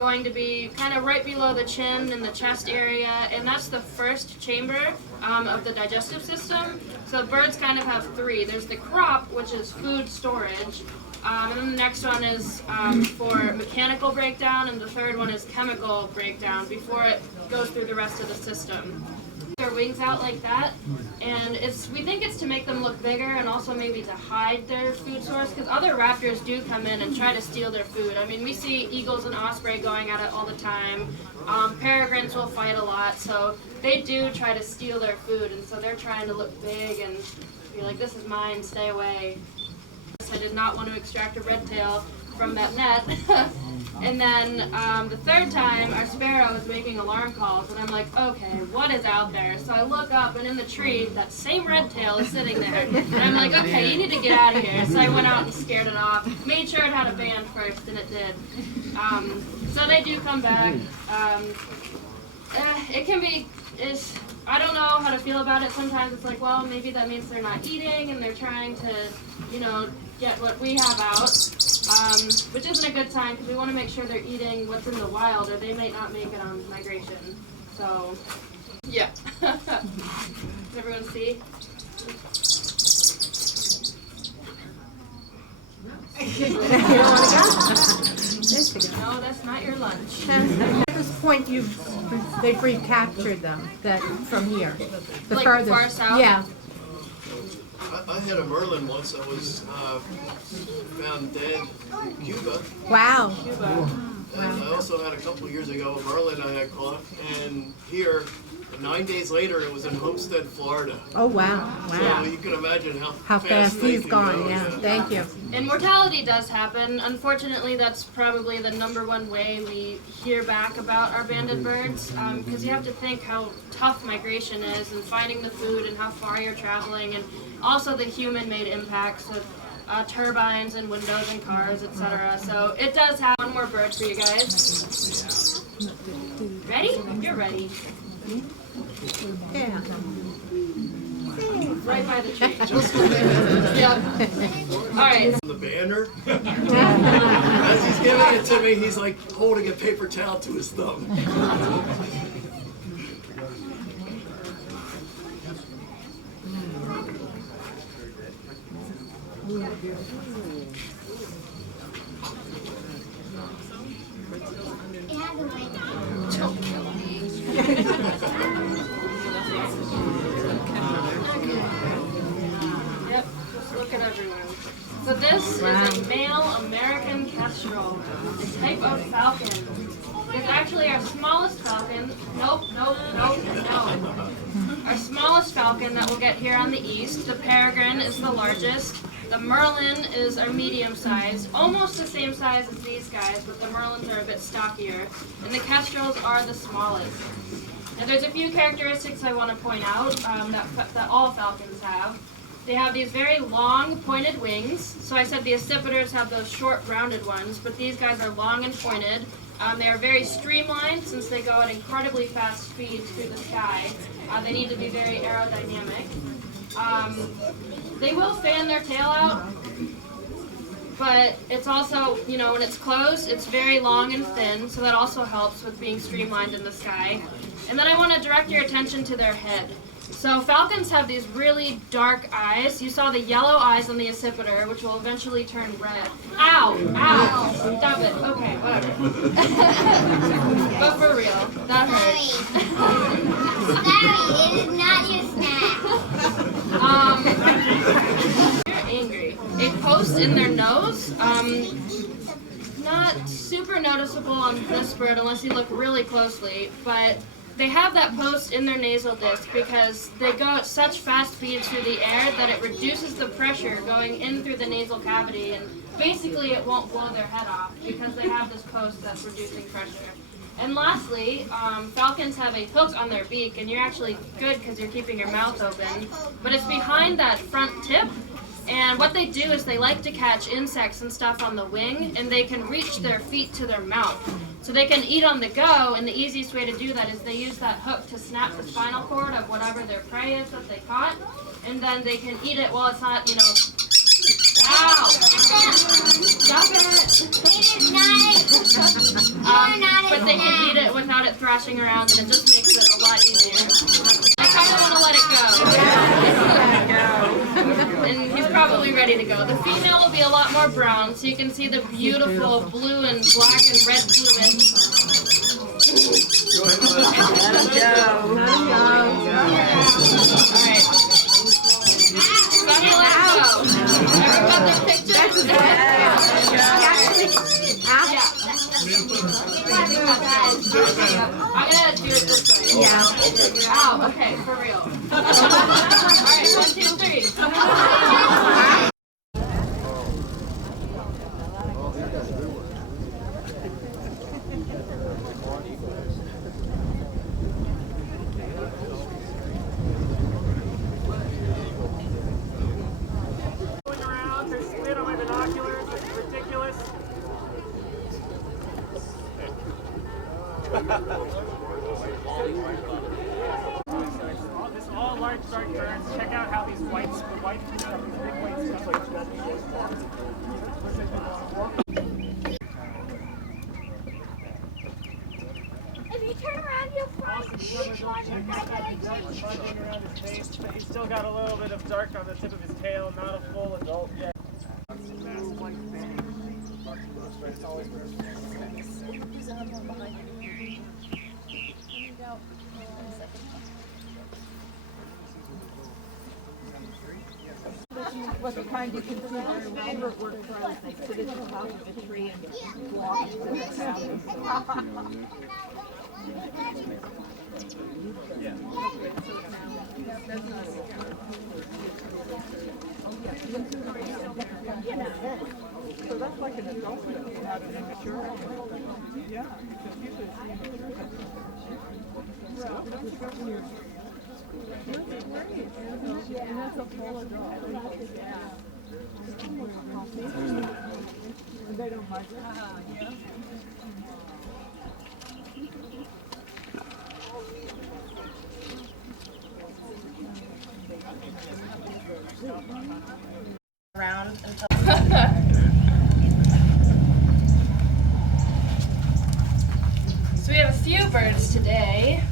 Going to be kind of right below the chin in the chest area, and that's the first chamber of the digestive system. So birds kind of have three. There's the crop, which is food storage, and then the next one is for mechanical breakdown, and the third one is chemical breakdown before it goes through the rest of the system. Their wings out like that, and we think it's to make them look bigger and also maybe to hide their food source, because other raptors do come in and try to steal their food. I mean, we see eagles and osprey going at it all the time. Peregrines will fight a lot, so they do try to steal their food, and so they're trying to look big and be like, this is mine, stay away. I did not want to extract a red tail from that net. And then the third time, our sparrow was making alarm calls, and I'm like, okay, what is out there? So I look up, and in the tree, that same red tail is sitting there. And I'm like, okay, you need to get out of here. So I went out and scared it off. Made sure it had a band first, and it did. So they do come back. It can be, I don't know how to feel about it. Sometimes it's like, well, maybe that means they're not eating, and they're trying to, get what we have out, which isn't a good sign because we want to make sure they're eating what's in the wild, or they might not make it on migration. So, yeah. Does everyone see? No, that's not your lunch. At this point, they've recaptured them from here. The like farthest, far south? Yeah. I had a merlin once that was found dead in Cuba. Wow. And I also had a couple of years ago a merlin I had caught, and here, 9 days later, it was in Homestead, Florida. Oh, wow. So you can imagine How fast they he's can gone, go, yeah. Thank you. And mortality does happen. Unfortunately, that's probably the #1 way we hear back about our banded birds, because you have to think how tough migration is, and finding the food, and how far you're traveling, and also the human-made impacts of turbines and windows and cars, etc. So it does have one more bird for you guys. Ready? You're ready. Yeah. Right by the tree. Yeah. All right. The banner. As he's giving it to me, he's like holding a paper towel to his thumb. Don't kill me. Yep, just look at everyone. So this is a male American kestrel, a type of falcon. It's actually our smallest falcon. Nope. Our smallest falcon that we'll get here on the east. The peregrine is the largest. The merlin is our medium size, almost the same size as these guys, but the merlins are a bit stockier. And the kestrels are the smallest. Now there's a few characteristics I want to point out that all falcons have. They have these very long pointed wings. So I said the accipiters have those short rounded ones, but these guys are long and pointed. They are very streamlined since they go at incredibly fast speeds through the sky. They need to be very aerodynamic. They will fan their tail out, but it's also, when it's closed, it's very long and thin, so that also helps with being streamlined in the sky. And then I want to direct your attention to their head. So falcons have these really dark eyes. You saw the yellow eyes on the accipiter, which will eventually turn red. Ow! Stop it. Okay, whatever. But for real, that hurts. Sorry, it is not your snack. You're angry. A post in their nose, not super noticeable on this bird unless you look really closely, but they have that post in their nasal disc because they go at such fast speeds through the air that it reduces the pressure going in through the nasal cavity, and basically it won't blow their head off because they have this post that's reducing pressure. And lastly, falcons have a hook on their beak, and you're actually good because you're keeping your mouth open, but it's behind that front tip. And what they do is they like to catch insects and stuff on the wing, and they can reach their feet to their mouth. So they can eat on the go, and the easiest way to do that is they use that hook to snap the spinal cord of whatever their prey is that they caught, and then they can eat it while it's not, Ow! Stop it! It is not. But they can eat it without it thrashing around, and it just makes it a lot easier. I kind of want to let it go. And he's probably ready to go. The female will be a lot more brown, so you can see the beautiful blue and black and red plumage. Alright. So I'm gonna let it go. Everyone got their pictures? Yeah. I'm gonna do it this way. Yeah. Ow, okay, for real. Alright, 1, 2, 3. Going around, there's spit on my binoculars, it's ridiculous. This all large dark burns. Check out how these white stuff, these big white If you turn around, you'll find each one. buzzing around his face, but he's still got a little bit of dark on the tip of his tail, not a full adult yet. But the kind you can see their favorite were crows. They sit at the top of a tree and walk to the cabin. So that's like an adult, not an immature. Yeah, because usually it's immature. And that's a full adult. They don't like it. Yeah. Around until So we have a few birds today.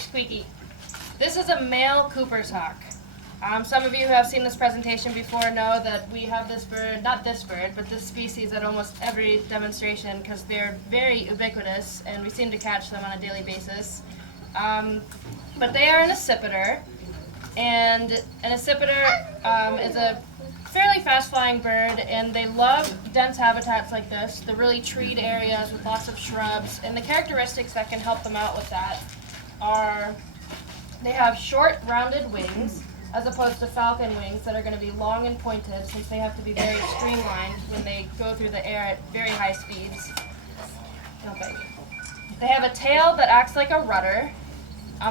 Squeaky. This is a male Cooper's hawk. Some of you who have seen this presentation before know that we have this bird, not this bird, but this species at almost every demonstration because they're very ubiquitous and we seem to catch them on a daily basis. But they are an accipiter, and an accipiter is a fairly fast-flying bird, and they love dense habitats like this, the really treed areas with lots of shrubs, and the characteristics that can help them out with that are they have short, rounded wings, as opposed to falcon wings that are going to be long and pointed since they have to be very streamlined when they go through the air at very high speeds. Okay. They have a tail that acts like a rudder,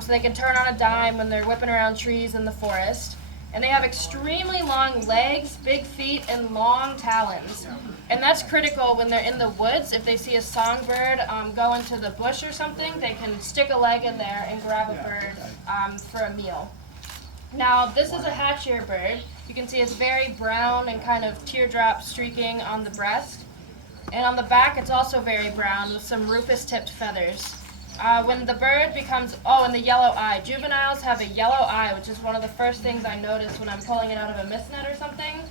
so they can turn on a dime when they're whipping around trees in the forest. And they have extremely long legs, big feet, and long talons. And that's critical when they're in the woods. If they see a songbird go into the bush or something, they can stick a leg in there and grab a bird for a meal. Now, this is a hatch-ear bird. You can see it's very brown and kind of teardrop streaking on the breast. And on the back, it's also very brown with some rufous-tipped feathers. When the bird becomes, and the yellow eye. Juveniles have a yellow eye, which is one of the first things I notice when I'm pulling it out of a mist net or something.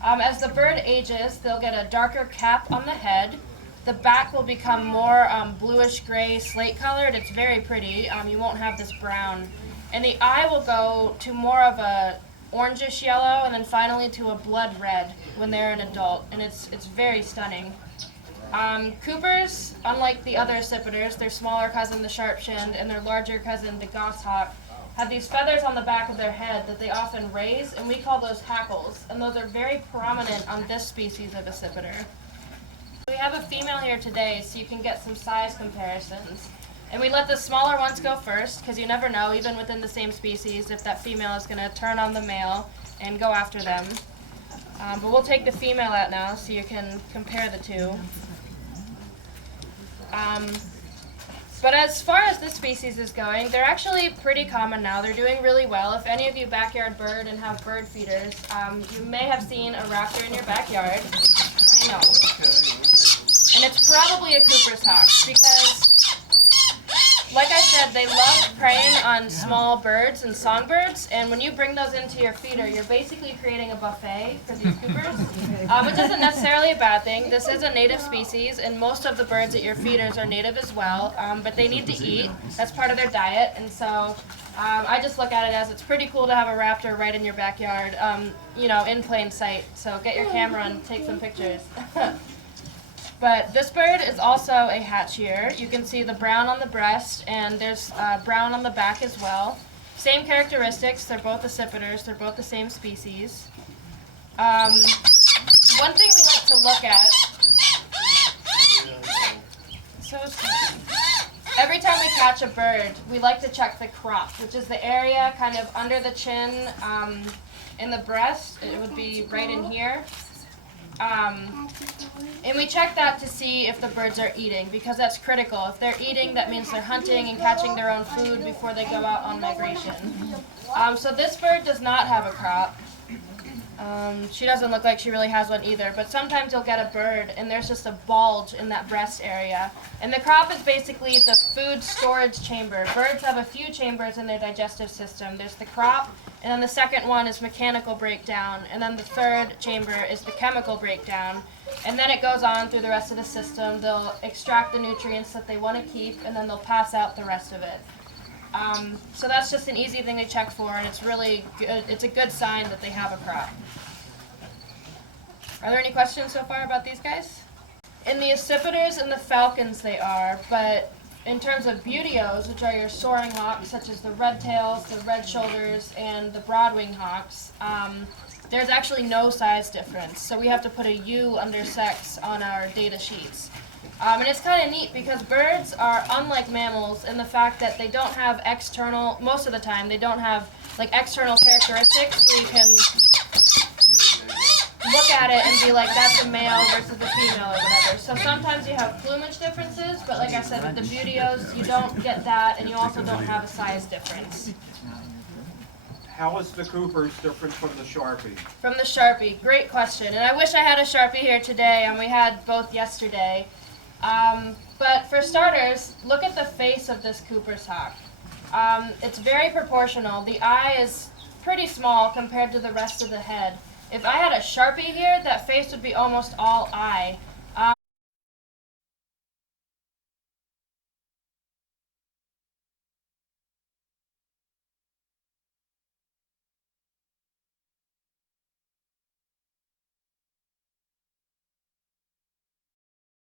As the bird ages, they'll get a darker cap on the head. The back will become more bluish-gray, slate-colored. It's very pretty. You won't have this brown. And the eye will go to more of a orangish yellow, and then finally to a blood red when they're an adult. And it's very stunning. Coopers, unlike the other accipiters, their smaller cousin, the sharp-shinned, and their larger cousin, the goshawk, have these feathers on the back of their head that they often raise, and we call those hackles, and those are very prominent on this species of accipiter. We have a female here today, so you can get some size comparisons. And we let the smaller ones go first, because you never know, even within the same species, if that female is going to turn on the male and go after them. But we'll take the female out now, so you can compare the two. But as far as this species is going, they're actually pretty common now. They're doing really well. If any of you backyard bird and have bird feeders, you may have seen a raptor in your backyard. I know. And it's probably a Cooper's hawk because, like I said, they love preying on small birds and songbirds, and when you bring those into your feeder, you're basically creating a buffet for these Coopers, which isn't necessarily a bad thing. This is a native species, and most of the birds at your feeders are native as well, but they need to eat. That's part of their diet, and so I just look at it as it's pretty cool to have a raptor right in your backyard, in plain sight. So get your camera and take some pictures. But this bird is also a hatchier. You can see the brown on the breast, and there's brown on the back as well. Same characteristics. They're both accipiters. They're both the same species. One thing we like to look at. So every time we catch a bird, we like to check the crop, which is the area kind of under the chin, in the breast. It would be right in here. And we check that to see if the birds are eating, because that's critical. If they're eating, that means they're hunting and catching their own food before they go out on migration. So this bird does not have a crop. She doesn't look like she really has one either, but sometimes you'll get a bird and there's just a bulge in that breast area. And the crop is basically the food storage chamber. Birds have a few chambers in their digestive system. There's the crop, and then the second one is mechanical breakdown, and then the third chamber is the chemical breakdown. And then it goes on through the rest of the system. They'll extract the nutrients that they want to keep, and then they'll pass out the rest of it. So that's just an easy thing to check for, and it's really good. It's a good sign that they have a crop. Are there any questions so far about these guys? In the accipiters and the falcons they are, but in terms of buteos, which are your soaring hawks, such as the red tails, the red shoulders, and the broad-winged hawks, there's actually no size difference. So we have to put a U under sex on our data sheets. And it's kind of neat because birds are unlike mammals in the fact that they don't have external, most of the time, they don't have like external characteristics where you can look at it and be like, that's a male versus a female or whatever. So sometimes you have plumage differences, but like I said, with the buteos, you don't get that, and you also don't have a size difference. How is the Cooper's different from the Sharpie? From the Sharpie, great question. And I wish I had a Sharpie here today, and we had both yesterday. But for starters, look at the face of this Cooper's hawk. It's very proportional. The eye is pretty small compared to the rest of the head. If I had a Sharpie here, that face would be almost all eye.